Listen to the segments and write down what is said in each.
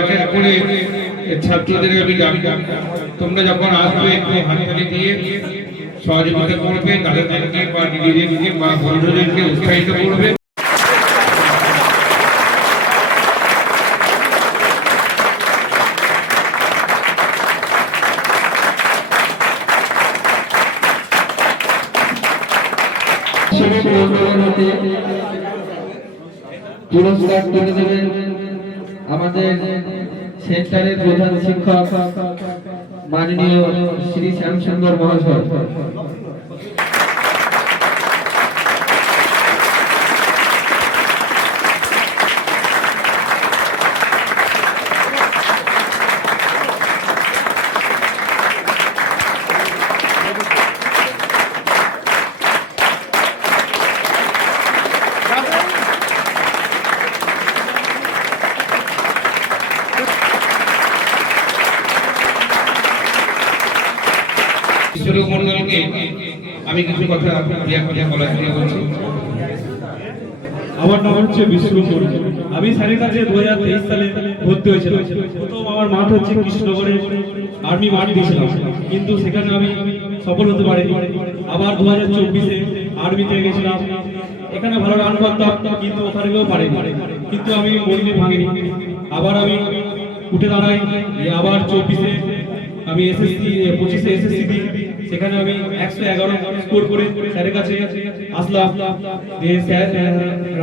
এক এক করে ছাত্রদের আমি জানি তোমরা যখন আসবে একটু হাততালি দিয়ে সহযোগিতা করবে, দাদাদেরকে বা দিদিদেরকে বা বন্ধুদেরকে উৎসাহিত করবে। পুরস্কার তুলে দেবেন আমাদের সেন্টারের প্রধান শিক্ষক মাননীয় শ্রী শ্যামসুন্দর মহাশয়। মন্ডলকে আমি কিছু কথা বলার জন্য বলছি। আমার নাম হচ্ছে বিশ্বরূপ মন্ডল। আমি স্যারের কাছে 2023 সালে ভর্তি হয়েছিলাম। প্রথম আমার মাঠ হচ্ছে কৃষ্ণনগরে আর্মি মাঠ দিয়েছিলাম, কিন্তু সেখানে আমি সফল হতে পারিনি। আবার 2024-এ আর্মিতে গেছিলাম, এখানে ভালো রান করতাম, কিন্তু ওখানে গিয়েও পারিনি। কিন্তু আমি মনে ভাঙিনি, আবার আমি উঠে দাঁড়াই। আবার 24-এ আমি এসএসসি 25-এ এসএসসি দিই, সেখানে আমি 111 স্কোর করে স্যারের কাছে আসলাম। যে স্যার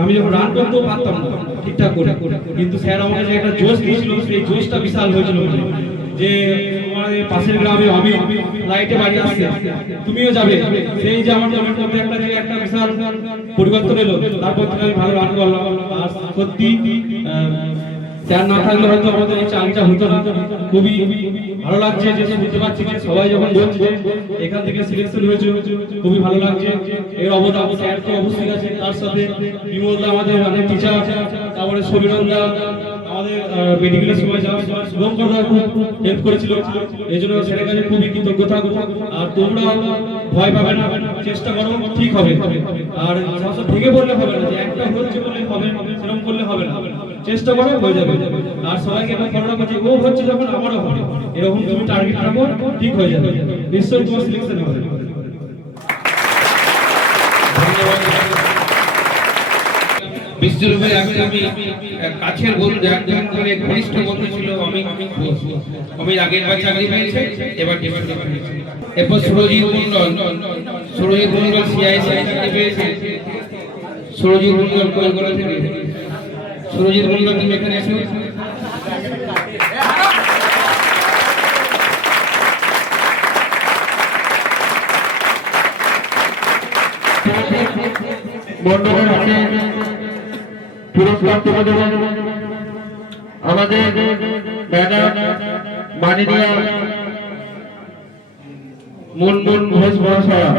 আমি যখন রান করতেও পারতাম না ঠিকঠাক করে, কিন্তু স্যার আমাকে যে একটা জোশ দিয়েছিল, সেই জোশটা বিশাল হয়েছিল। যে আমাদের পাশের গ্রামে আমি লাইটে বাড়ি আসছে, তুমিও যাবে, সেই যে আমার মনের মধ্যে একটা বিশাল পরিবর্তন এলো। তারপর থেকে আমি ভালো রান করলাম। আর সত্যি স্যার না থাকলে হয়তো আমাদের এই চাকরিটা হতো না। খুবই ভালো লাগছে যে শুনতে পাচ্ছি যে সবাই যখন বলছে এখান থেকে সিলেকশন হয়েছে, খুবই ভালো লাগছে। এর অবদান স্যার তো অবশ্যই আছে, তার সাথে বিমলদা আমাদের অনেক টিচার, তারপরে সমীরন্দা আমাদের মেডিকেলের সময় যাওয়ার শুভঙ্করদা খুব হেল্প করেছিল। এই জন্য স্যারের কাছে খুবই কৃতজ্ঞ থাকবো। আর তোমরা ভয় পাবে না, চেষ্টা করো, ঠিক হবে। আর সবসময় ভেঙে বললে হবে না যে একটা হচ্ছে বলে হবে, সেরকম করলে হবে না। চেষ্টা করো, হয়ে যাবে। আর সবাইকে ধারণা করছি ও হচ্ছে যখন আমারও হবে, এরকম তুমি টার্গেট রাখো, ঠিক হয়ে যাবে, নিশ্চয়ই তোমার সিলেকশন হবে। বিশ্বরূপে আমি কাছের বন্ধু, একজন করে ঘনিষ্ঠ বন্ধু ছিল আমি আগের বার চাকরি পেয়েছে, এবার এরপর সুরজিৎ মন্ডল সিআইসি চাকরি পেয়েছে। সুরজিৎ মন্ডল কলকাতা থেকে। সুরজিৎ মন্ডল তুমি এখানে এসো। মন্ডলের হাতে পুরস্কার তুলে দেবেন আমাদের ম্যাডাম মাননীয় মুনমুন ঘোষ মহাশয়া।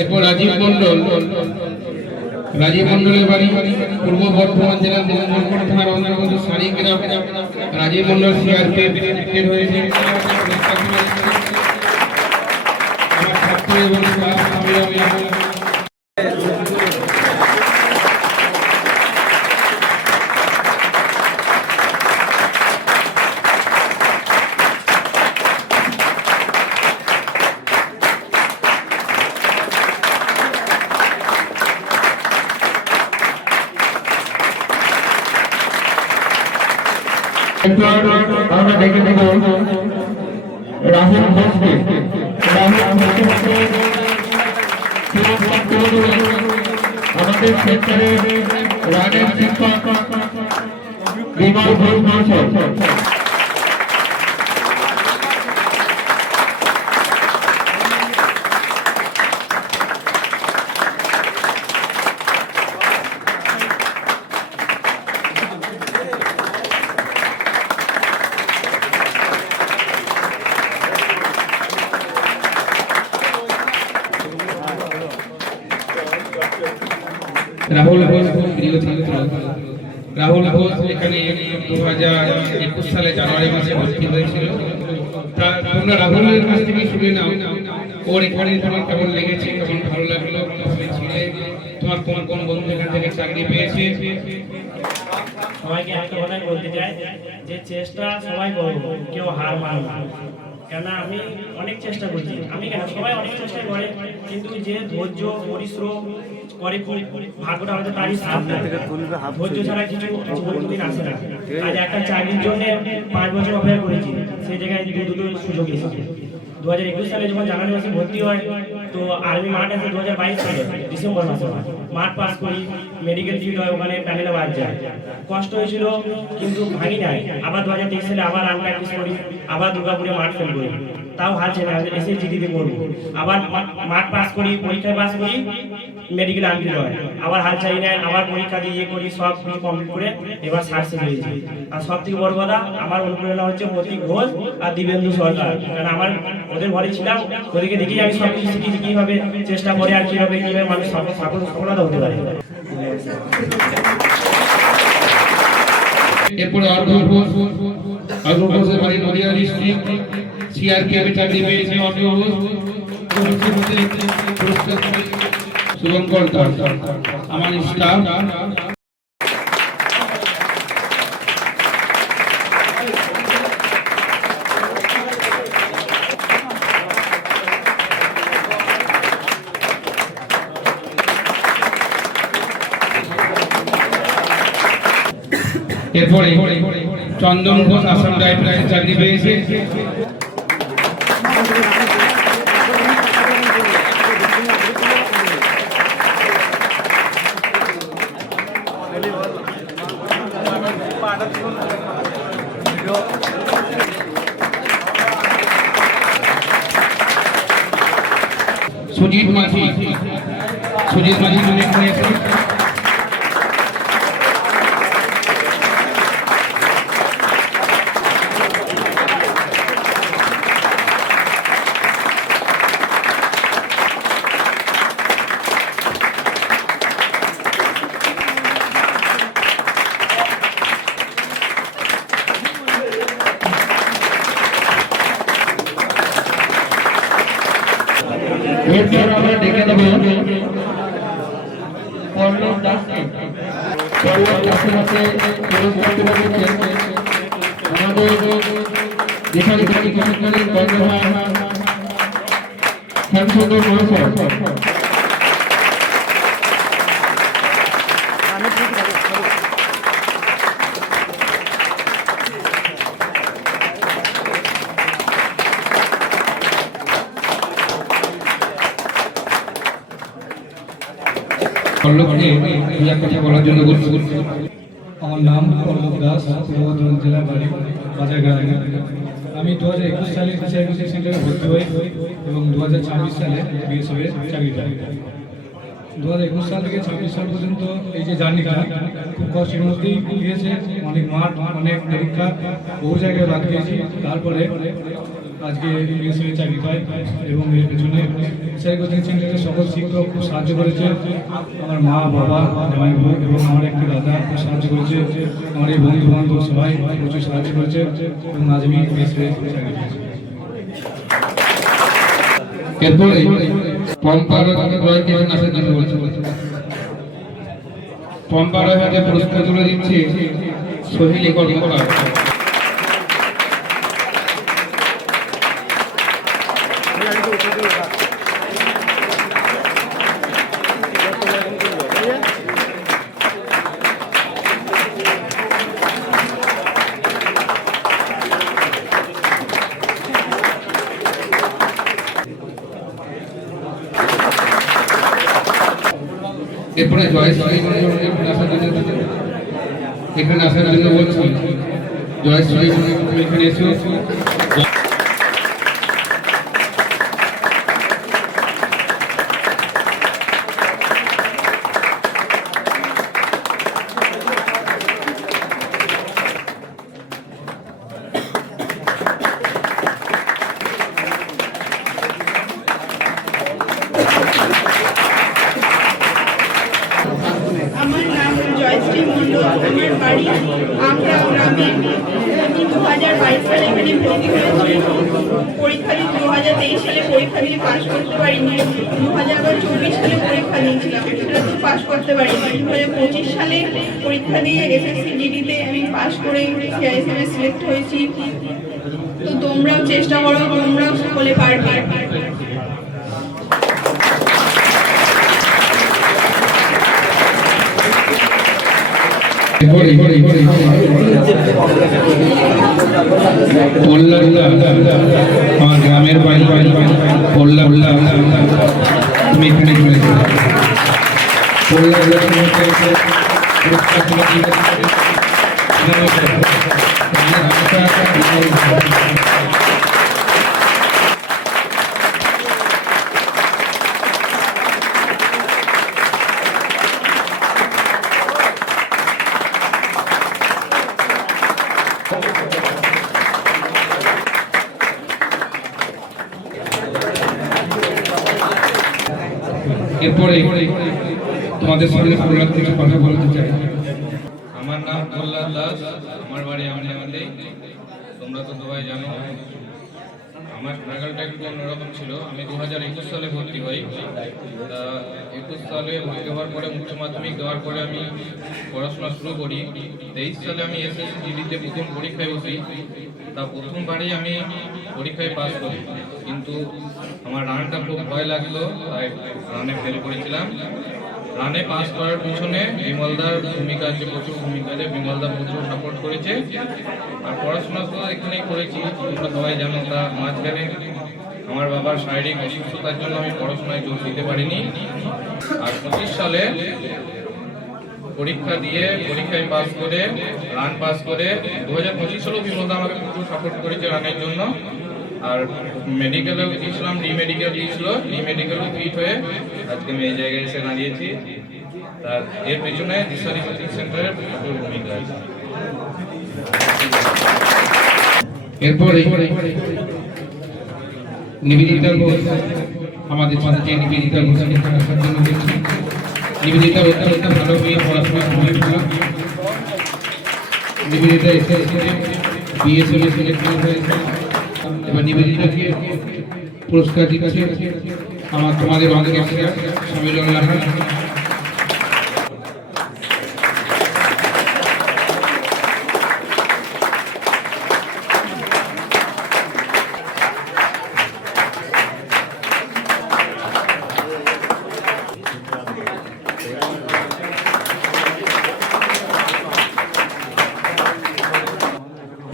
এরপর রাজীব মন্ডলের বাড়ি পূর্ব বর্ধমান জেলার মঙ্গলপুর থানার অন্তর্গত সারিগ্রাম। রাজীব মন্ডল সিআরপিএফ সিলেক্টেড হয়েছে। আমার ছাত্র এবং স্টাফ আমরা দেখে দেব রাহুল ঘোষকে। আমাদের সেন্টারের রানের শিক্ষক বিমল ঘোষ মহাশয়। রাহুল ঘোষ খুব প্রিয় ছাত্র। রাহুল ঘোষ এখানে 2021 সালে জানুয়ারি মাসে ভর্তি হয়েছিল। তা তোমরা রাহুলের কাছ থেকে শুনে নাও ওর এখানে তোমার কেমন লেগেছে, কেমন ভালো লাগলো, কিভাবে ছিলে, তোমার কোন কোন বন্ধু এখান থেকে চাকরি পেয়েছে। সবাইকে একটা কথাই বলতে চাই যে চেষ্টা সবাই করবো, কেউ হার মানবে না। কেন আমি অনেক চেষ্টা করছি, আমি কেন সবাই অনেক চেষ্টা করে, কিন্তু যে ধৈর্য পরিশ্রম করে ভাগ্যটা হয়তো তারই সাথ দেয়। ধৈর্য ছাড়া কিছু কোনোদিন আসে না। আজ একটা চাকরির জন্য 5 বছর অপেক্ষা করেছি, সেই জায়গায় দুটো সুযোগ এসেছে। 2021 সালে যখন জানুয়ারি মাসে ভর্তি হয়, তো আর্মি মাঠ আছে 2022 সালে ডিসেম্বর মাসে মাঠ পাস করি, মেডিকেল ফিল্ড হয়, ওখানে প্যানেলে বাদ যায়। কষ্ট হয়েছিল কিন্তু ভাঙি নাই। আবার 2023 সালে আবার আমি প্র্যাকটিস করি, আবার দুর্গাপুরে মাঠ ফেল করি, তাও হার ছেড়ে এসে জিডিতে করবো। আবার মাঠ পাস করি, পরীক্ষায় পাস করি, মেডিকেল আনতে হয়, আবার হার চাই না, আবার পরীক্ষা দিয়ে করি, সব কিছু কমপ্লিট করে এবার সাকসেস হয়েছি। আর সব থেকে বড় কথা, আমার অনুপ্রেরণা হচ্ছে প্রতীক ঘোষ আর দিবেন্দু সরকার। কারণ আমার ওদের ঘরে ছিলাম, ওদেরকে দেখি আমি সব কিছু শিখেছি, কিভাবে চেষ্টা করে আর কিভাবে মানুষ সফলতা হতে পারে। এরপরে অর্ঘ্য ঘোষ, অর্ঘ্য ঘোষের বাড়ি নদিয়া ডিস্ট্রিক্ট, সিআরপিএফ এ চাকরি পেয়েছে অর্ঘ্য ঘোষ। শুভঙ্কর দাস আমার স্টাফ। এরপরে চন্দন ঘোষ আসাম রাইফেলসে চাকরি পেয়েছে। সুজিত মাঝি, সুজিত মাঝি তুমি এখানে এসো। এরপর আমরা ডেকে দেব পল্লব দাসকে। পল্লব দাসের হাতে পুরস্কার তুলে দিচ্ছেন আমাদের যেখানে কিছুক্ষণের গণ্যমান্য শ্যামসুন্দর মহাশয়। পল্লবকে দুই এক কথা বলার জন্য বলছি। আমার নাম পল্লব দাস, পূর্ব বর্ধমান জেলার বাড়ি বাজারগ্রামে। আমি 2021 সালে ফিশারি কোচিং সেন্টারে ভর্তি হই এবং 2026 সালে বিএসএফে চাকরি পাই। 2021 সাল থেকে 26 সাল পর্যন্ত এই যে জার্নিটা খুব কষ্টের মধ্যেই গিয়েছে। অনেক মাঠ, অনেক পরীক্ষা, বহু জায়গায় বাদ দিয়েছি। তারপরে আজকে বিএসএফে চাকরি পাই এবং এর পেছনে ফিশারি কোচিং সেন্টারের সকল শিক্ষক খুব সাহায্য করেছে। আমার মা, বাবা, জামাই বোন এবং আমার একটি দাদা খুব সাহায্য করেছে। আমার এই বন্ধু বান্ধব সবাই প্রচুর সাহায্য করেছে এবং আজ আমি বিএসএফে চাকরি পেয়েছি। এরপরে পম্পা রয়কে নাচের জন্য বলছে। পম্পা রয় হাতে পুরস্কার তুলে দিচ্ছে সোহেলি কর্মকার। এরপরে জয়শ্রী এখানে আসার জন্য বলছি। জয়শ্রী এখানে এসো। পরীক্ষা দিয়ে 2023 সালে পরীক্ষা দিয়ে পাশ করতে পারিনি, 2024 সালে পরীক্ষা দিয়েছিলাম, সেটা তো পাশ করতে পারিনি। 2025 সালে পরীক্ষা দিয়ে এসএসসি জিডিতে আমি পাশ করে সিআইএসএফ এ সিলেক্ট হয়েছি। তো তোমরাও চেষ্টা করো, তোমরাও সকলে পারবে। আমার গ্রামের বাড়ি বললা তুমি এখানে চলে এরপরে তোমাদের সঙ্গে প্রহ্লাদ থেকে কথা বলতে চাই। আমার নাম প্রহ্লাদ দাস, আমার বাড়ি আমডাঙ্গাতেই। তোমরা তো সবাই জানো আমার স্ট্রাগলটা একটু অন্যরকম ছিল। আমি 2021 সালে ভর্তি হই। তা 21 সালে ভর্তি হওয়ার পরে উচ্চ মাধ্যমিক দেওয়ার পরে আমি পড়াশোনা শুরু করি। 23 সালে আমি এসএসসি জিডিতে প্রথম পরীক্ষায় বসি। তা প্রথমবারেই আমি পরীক্ষায় পাস করি, কিন্তু আমার রানটা খুব ভয় লাগলো, তাই রানে ফেল করেছিলাম। রানে পাস করার পিছনে বিমলদার ভূমিকা আছে, প্রচুর ভূমিকা আছে। বিমলদা প্রচুর সাপোর্ট করেছে। আর পড়াশোনা তো এখানেই করেছি, তোমরা সবাই জানো। তা মাঝখানে আমার বাবার শারীরিক অসুস্থতার জন্য আমি পড়াশোনায় জোর দিতে পারিনি। আর 25 সালে পরীক্ষা দিয়ে পরীক্ষায় পাস করে রান পাস করে 2025 সালেও বিমলদা আমাকে প্রচুর সাপোর্ট করেছে রানের জন্য। আর মেডিকেলেও দিয়েছিলাম, রিমেডিকেল দিয়েছিল, রিমেডিকেলও ফিট হয়ে আজকে আমি এই জায়গায় এসে দাঁড়িয়েছি। তার এর পেছনে দিশারি কোচিং সেন্টারের প্রচুর ভূমিকা আছে। এরপরে নিবেদিতা ঘোষ আমাদের সাথে নিবেদিতা ঘোষকে আসার জন্য বলছি। নিবেদিতা অত্যন্ত ভালো মেয়ে, পড়াশোনা খুবই ভালো। নিবেদিতা এসএসসি বিএসএফ সিলেক্ট হয়েছে। এবার নিবেদিতাকে পুরস্কার দিচ্ছে তোমাদের অনেক সামিলুল্লাহ।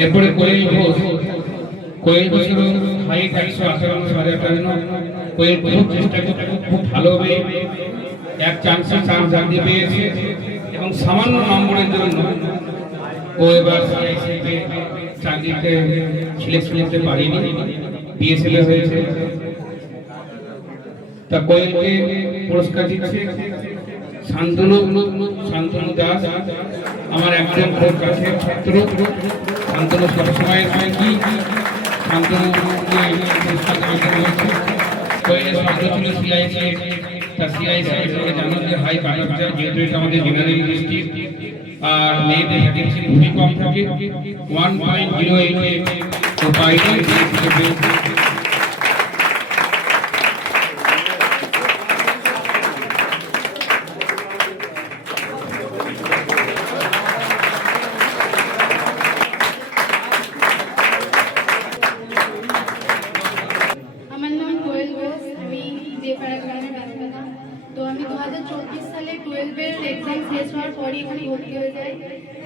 এরপরে কোয়েল ঘোষ হাইট 158, 58। কোয়েল খুব চেষ্টা করতে খুব ভালোভাবে এক চান্স জানতে পেয়েছে এবং সামান্য নম্বরের জন্য ও এবার চাকরিতে সিলেকশন করতে পারেনি, বিএসএফ হয়েছে। তা কোয়েলকে পুরস্কার দিচ্ছে শান্তনু দাস, আমার একদম খুব কাছের ছাত্র। শান্তনু সবসময় কি শান্তনুকে পুরস্কার দেওয়া হয়েছে। কোয়েলের শব্দ ছিল সিআইসি। তা সিআইসি জানো যে হাই কাট যায়, যেহেতু এটা আমাদের জেনারেল ডিস্ট্রিক্ট। আর মেয়েদের ভ্যাকেন্সি খুবই কম থাকে, 1.08 তো বাইরে তো আমি 2024 সালে 12-এর এক্সাম শেষ হওয়ার পরই এখানে ভর্তি হয়ে যাই।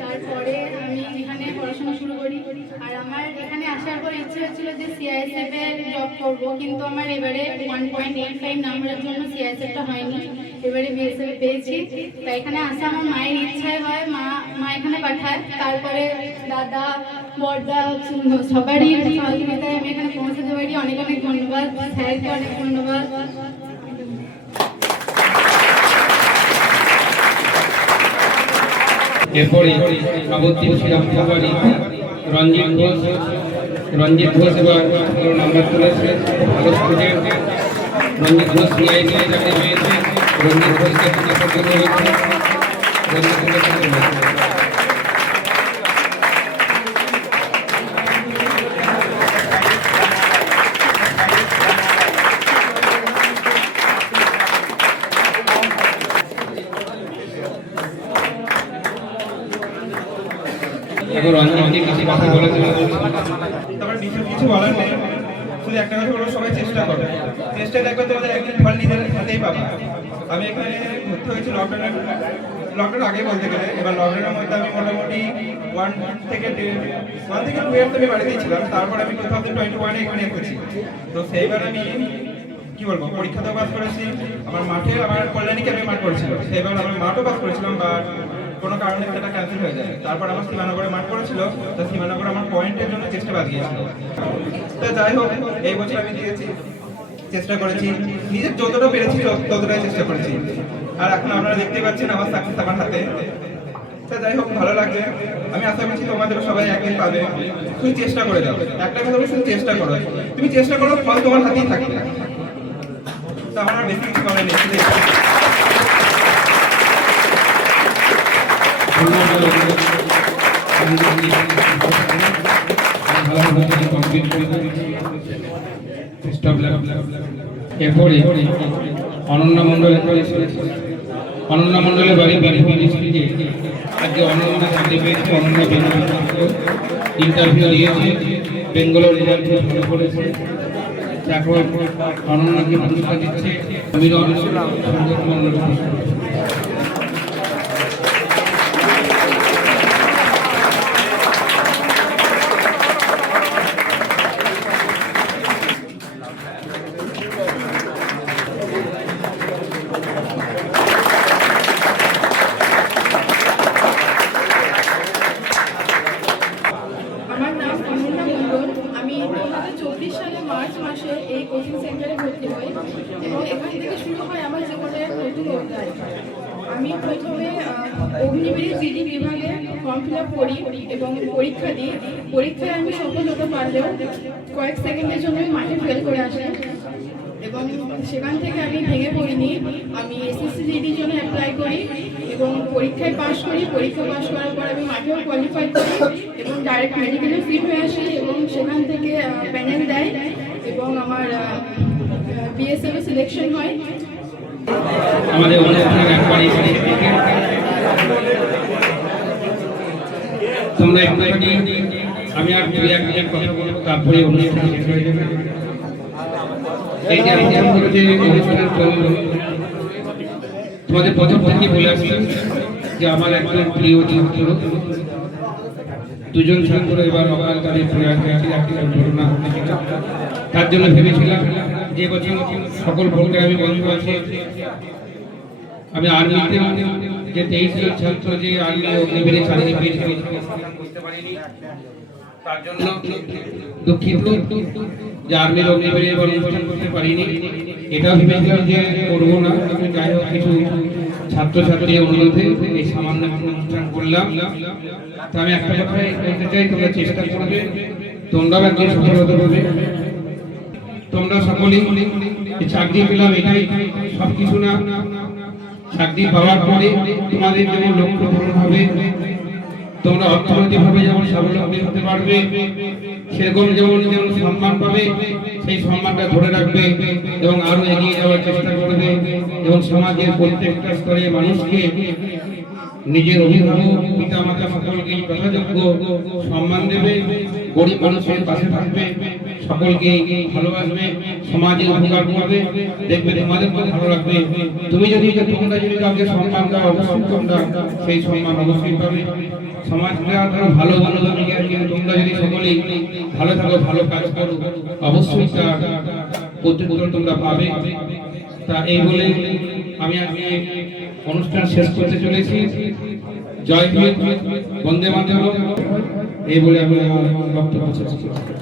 তারপরে আমি এখানে পড়াশোনা শুরু করি। আর আমার এখানে আসার পর ইচ্ছে হচ্ছিল যে সিআইএসএফ এর জব করবো, কিন্তু আমার এবারে 1.85 নাম্বারের জন্য সিআইএসএফটা হয়নি। এবারে বিএসএফ পেয়েছি। তাই এখানে আসা আমার মায়ের ইচ্ছায় হয়, মা এখানে পাঠায়। তারপরে দাদা বড়দা সবারই সহযোগিতায় আমি এখানে পৌঁছাতে পারি। অনেক অনেক ধন্যবাদ স্যারকে, অনেক ধন্যবাদ। এরপরে নবদ্বীপ শ্রীরামপুরবাড়ি রঞ্জিত ঘোষ এবার ভালো নাম্বার তুলেছে, ভালো স্টুডেন্ট। রঞ্জিত ঘোষ সিআইসি চাকরি পেয়েছে। রঞ্জিত ঘোষকে পুরস্কার দেওয়া হয়েছে। রঞ্জিত ঘোষকে শুধু একটা কথা বলবো, সবাই চেষ্টা করো, চেষ্টায় দেখবে তোমাদের একদিন ফল নিজের হাতেই পাবা। আমি এখানে ভর্তি হয়েছি লকডাউন আগে বলতে গেলে। এবার লকডাউনের মধ্যে আমি মোটামুটি 1 থেকে 2 ইয়ার্স আমি বাড়িতেই ছিলাম। তারপর আমি 2021 এখানে এসেছি। তো সেইবার আমি কি বলবো, পরীক্ষাতেও পাস করেছি, আমার কল্যাণী ক্যাম্পে মাঠ পড়েছিল, সেইবার আমার মাঠও পাস করেছিলাম, বা কোনো কারণে সেটা ক্যান্সেল হয়ে যায়। তারপর আমার সীমানগরে মাঠ পড়েছিল, তো সীমানগর আমার পয়েন্টের জন্য চেষ্টা বাদ গিয়েছিল। তো যাই হোক, এই বছর আমি দিয়েছি, চেষ্টা করেছি, নিজের যতটা পেরেছি ততটাই চেষ্টা করেছি। আর এখন আপনারা দেখতেই পাচ্ছেন আমার সাকসেস আমার হাতে। তো যাই হোক, ভালো লাগছে। আমি আশা করছি তোমাদেরও সবাই একদিন পাবে। শুধু চেষ্টা করে যাও, একটা কথা বলে শুধু চেষ্টা করো, তুমি চেষ্টা করো, ফল তোমার হাতেই থাকবে। তো আমার আর বেশি কিছু মনে নেই। এরপরে অনন্যা মণ্ডলের বাড়ি বাড়িপুর ডিস্ট্রিক্টে আজকে অনন্যা চাকরি পেয়েছে। অনন্যা ইন্টারভিউ দিয়েছে, বেঙ্গালোর রেজাল্ট ভালো করেছে। তারপর অনন্যাকে পুরস্কার দিচ্ছে মিলন সুন্দর মণ্ডল। আমার নাম অনন্যা মণ্ডল। আমি 2024 সালে মার্চ মাসে এই কোচিং সেন্টারে ভর্তি হই এবং এখান থেকে শুরু হয় আমার জীবনের নতুন অধ্যায়। আমি প্রথমে অগ্নিবীর জিডি বিভাগে ফর্ম ফিল আপ করি এবং পরীক্ষা দিই। পরীক্ষায় আমি সফল হতে পারলেও কয়েক সেকেন্ডের জন্য আমি মাঠে ফেল করে আসি এবং সেখান থেকে আমি ভেঙে পড়িনি। আমি এসএসসি জিডির জন্য অ্যাপ্লাই করি এবং পরীক্ষায় পাশ করি। পরীক্ষা পাশ করার পর আমি মাঠেও কোয়ালিফাই করি এবং ডাইরেক্ট মেডিকেলে ফিট হয়ে আসি এবং সেখান থেকে প্যানেল দেয় এবং আমার বিএসএফ সিলেকশন হয়। আমাদের অনুষ্ঠান একবারই তোমরা একটুখানি, আমি আর 2-1 কথা বলবো, তারপরে অনুষ্ঠান শেষ হয়ে যাবে। এই যে আমাদের যে অনুষ্ঠান চলল, তোমাদের প্রথম থেকেই বলে আসছি যে আমার একজন প্রিয় ছাত্র, 2জন ছাত্র এবার অকাল তাদের প্রয়াস গেছে একটি দুর্ঘটনা। তার জন্য ভেবেছিলাম যে বছর সকল প্রোগ্রামে বন্ধ আছে, আমি আর্মিতে যে 23 জন ছাত্র যে আর্মি অগ্নিবীরে চাকরি পেয়েছে করতে পারিনি, তার জন্য দুঃখিত যে আর্মির অগ্নিবীরে এবার অনুষ্ঠান করতে পারিনি। এটা ভেবেছিলাম যে করবো না, কিন্তু যাই হোক কিছু ছাত্রছাত্রী অনুরোধে এই সামান্য অনুষ্ঠান করলাম। তো আমি একটা কথাই বলতে চাই, তোমরা চেষ্টা করবে, তোমরাও একদিন সফল হতে পারবে। তোমরা সকলেই চাকরি পেলাম এটাই সবকিছু না, চাকরি পাওয়ার পরে তোমাদের যেমন লক্ষ্য পূরণ হবে, তোমরা অর্থনৈতিকভাবে যেমন স্বাবলম্বী হতে পারবে, সেরকম যেমন সম্মান পাবে, সেই সম্মানটা ধরে রাখবে এবং আরো এগিয়ে যাওয়ার চেষ্টা করবে এবং সমাজের প্রত্যেকটা স্তরে মানুষকে, নিজের অভিভাবক পিতা মাতা সকলকে যথাযোগ্য সম্মান দেবে, গরিব মানুষের পাশে থাকবে, সকলকে ভালোবাসবে, সমাজের উপকার করবে, দেখবে তোমাদেরকেও ভালো লাগবে। তোমরা যদি কাউকে সম্মান দাও, অবশ্যই তোমরা সেই সম্মান অবশ্যই পাবে। সমাজটা ধরো ভালো দিকে, কিন্তু তোমরা যদি সকলেই ভালো থাকো, ভালো কাজ করো, অবশ্যই তার প্রত্যুত্তর তোমরা পাবে। তা এই বলে আমি আজকে অনুষ্ঠান শেষ করতে চলেছি। জয় হিন্দ, বন্দে মাতরম, এই বলে আমি আমার বক্তব্য শেষ করছি।